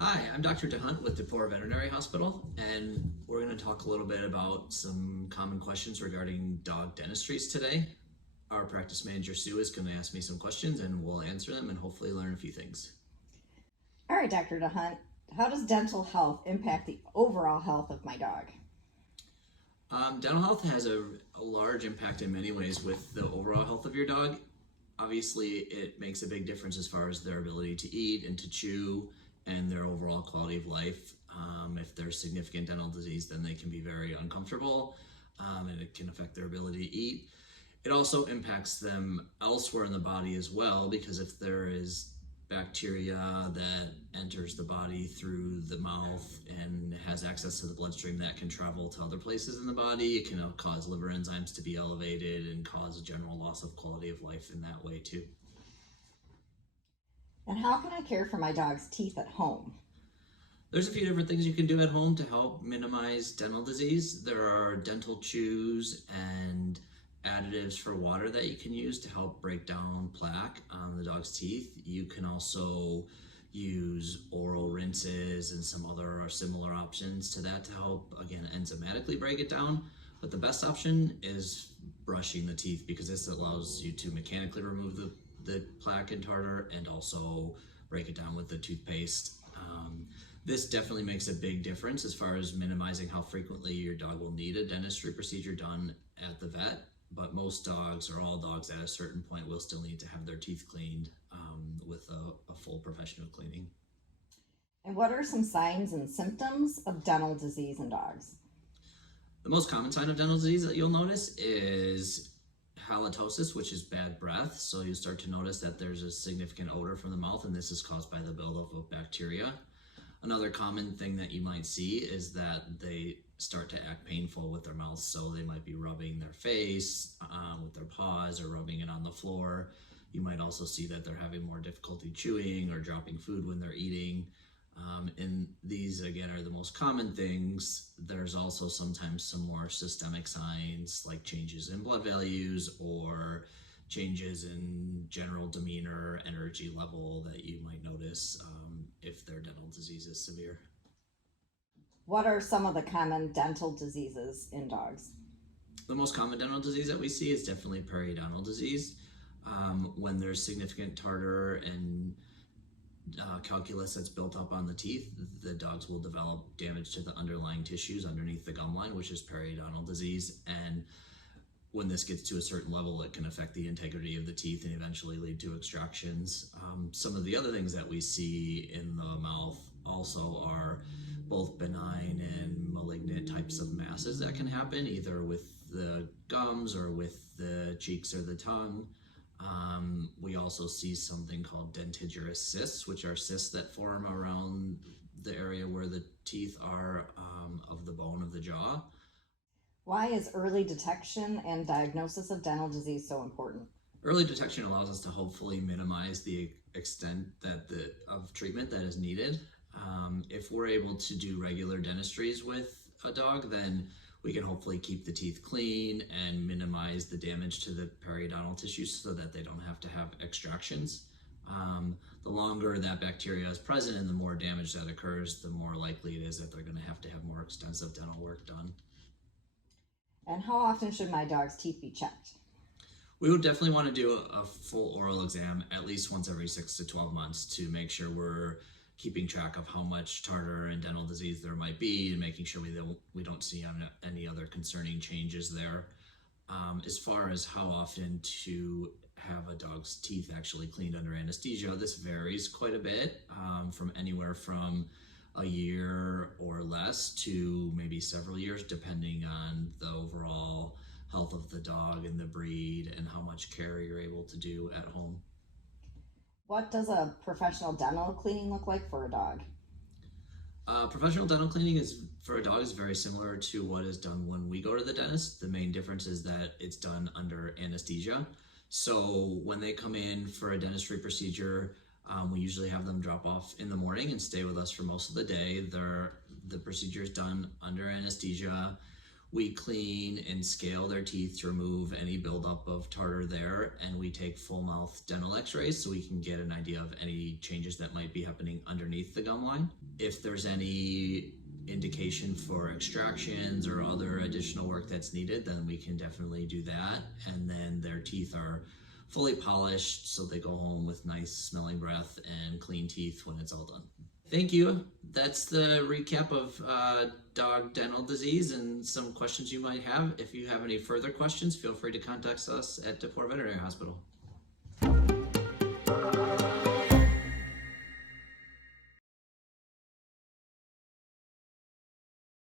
Hi, I'm Dr. DeHondt with DePorre Veterinary Hospital, and we're going to talk a little bit about some common questions regarding dog dentistries today. Our practice manager, Sue, is going to ask me some questions and we'll answer them and hopefully learn a few things. All right, Dr. DeHondt, how does dental health impact the overall health of my dog? Dental health has a large impact in many ways with the overall health of your dog. Obviously, it makes a big difference as far as their ability to eat and to chew and their overall quality of life. If there's significant dental disease, then they can be very uncomfortable and it can affect their ability to eat. It also impacts them elsewhere in the body as well, because if there is bacteria that enters the body through the mouth and has access to the bloodstream, that can travel to other places in the body. It can cause liver enzymes to be elevated and cause a general loss of quality of life in that way too. And how can I care for my dog's teeth at home? There's a few different things you can do at home to help minimize dental disease. There are dental chews and additives for water that you can use to help break down plaque on the dog's teeth. You can also use oral rinses and some other or similar options to that to help, again, enzymatically break it down. But the best option is brushing the teeth, because this allows you to mechanically remove the plaque and tartar and also break it down with the toothpaste. This definitely makes a big difference as far as minimizing how frequently your dog will need a dentistry procedure done at the vet. But most dogs, or all dogs at a certain point, will still need to have their teeth cleaned with a full professional cleaning. And what are some signs and symptoms of dental disease in dogs? The most common sign of dental disease that you'll notice is halitosis, which is bad breath. So you start to notice that there's a significant odor from the mouth, and this is caused by the buildup of bacteria. Another common thing that you might see is that they start to act painful with their mouths. So they might be rubbing their face with their paws or rubbing it on the floor. You might also see that they're having more difficulty chewing or dropping food when they're eating. And these, again, are the most common things. There's also sometimes some more systemic signs like changes in blood values or changes in general demeanor, energy level that you might notice if their dental disease is severe. What are some of the common dental diseases in dogs? The most common dental disease that we see is definitely periodontal disease. When there's significant tartar and calculus that's built up on the teeth, the dogs will develop damage to the underlying tissues underneath the gum line, which is periodontal disease. And when this gets to a certain level, it can affect the integrity of the teeth and eventually lead to extractions. Some of the other things that we see in the mouth also are both benign and malignant types of masses that can happen, either with the gums or with the cheeks or the tongue. We also see something called dentigerous cysts, which are cysts that form around the area where the teeth are of the bone of the jaw. Why is early detection and diagnosis of dental disease so important? Early detection allows us to hopefully minimize the extent of treatment that is needed. If we're able to do regular dentistries with a dog, then we can hopefully keep the teeth clean and minimize the damage to the periodontal tissues so that they don't have to have extractions. The longer that bacteria is present and the more damage that occurs, the more likely it is that they're going to have more extensive dental work done. And how often should my dog's teeth be checked? We would definitely want to do a full oral exam at least once every 6 to 12 months to make sure we're keeping track of how much tartar and dental disease there might be, and making sure we don't see any other concerning changes there. As far as how often to have a dog's teeth actually cleaned under anesthesia, this varies quite a bit, from anywhere from a year or less to maybe several years, depending on the overall health of the dog and the breed and how much care you're able to do at home. What does a professional dental cleaning look like for a dog? Professional dental cleaning for a dog is very similar to what is done when we go to the dentist. The main difference is that it's done under anesthesia. So when they come in for a dentistry procedure, we usually have them drop off in the morning and stay with us for most of the day. The procedure is done under anesthesia. We clean and scale their teeth to remove any buildup of tartar there, and we take full mouth dental x-rays so we can get an idea of any changes that might be happening underneath the gum line. If there's any indication for extractions or other additional work that's needed, then we can definitely do that. And then their teeth are fully polished so they go home with nice smelling breath and clean teeth when it's all done. Thank you. That's the recap of dog dental disease and some questions you might have. If you have any further questions, feel free to contact us at DePorre Veterinary Hospital.